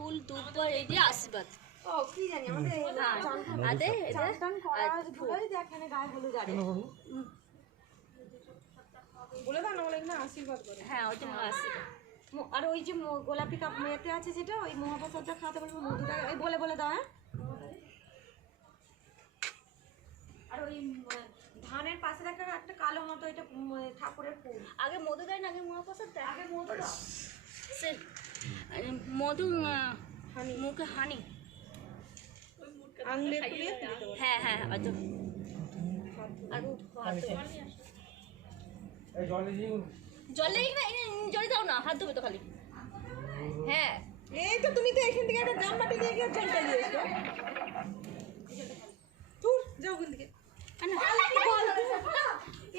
ফুল দুব্বর এই দিয়ে আশীর্বাদ। আশীর্বাদ হ্যাঁ ওটা আশীর্বাদ ম- আর ওই যে গোলাপি কাপ মেয়েতে আছে যেটা ওই মহাপ্রসাদটা খাওয়াতে বলব মধুটা ওই বলে বলে দাও হ্যাঁ আর ওই উম, ধানের পাশে দেখা একটা কালো মতো এটা ঠাকুরের ফুল। আগে মধু দেয় না আগে মহাপ্রসাদ দেয়। আগে মধু সে মধু মুখে হানি। আঙুলে হ্যাঁ হ্যাঁ হয়তো। আর জল না জল দাও না হাত ধোবে তো খালি। হ্যাঁ। এই তো তুমি তো এখান থেকে একটা ড্রাম দিয়ে গিয়ে জল চালিয়ে এসো তুই যাও ওখান থেকে আনা।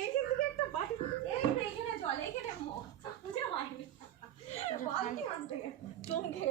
এইখান থেকে একটা বাটি এই তো এখানে জল এখানে মুখ বুঝে হয়নি বালতি আনতে গেছে চমকে গেছে আচমকা শুনে হ্যাঁ, ওই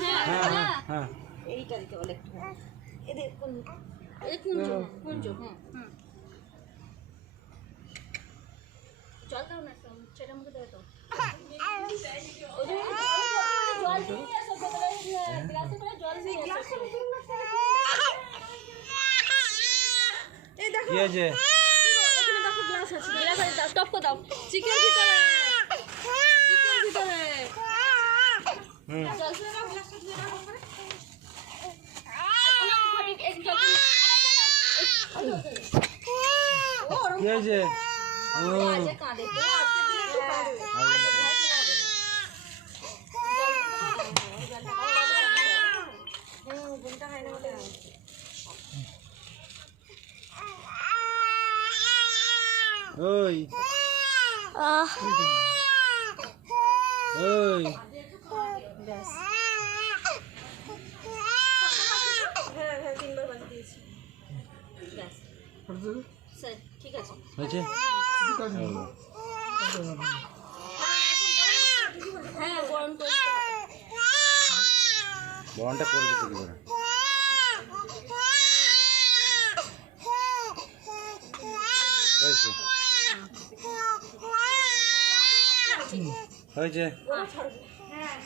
হ্যাঁ হ্যাঁ হ্যাঁ এইটা দিতে বলে একটু। এদের কোন এই কুঞ্জ কুঞ্জ হুম হুম জল দাও না একটু ছেলের মুখে দেবে তো ওই যে জল দিয়ে এসো বোতলে গ্লাসে করে জল দিয়ে এসো এই দেখো কি আছে এখানে দেখো গ্লাস আছে গ্লাস আছে দাও টপ করে দাও চিকেন ভিতরে চিকেন ভিতরে হুম জল দিয়ে দাও গ্লাসটা দিয়ে দাও করে ওনা ঘটি এক জল কি আছে ওই। ওই। হ্যাঁ হ্যাঁ ঠিক আছে। হয়েছে? হ্যাঁ বরণটা করবে কি করে হয়েছে। হ্যাঁ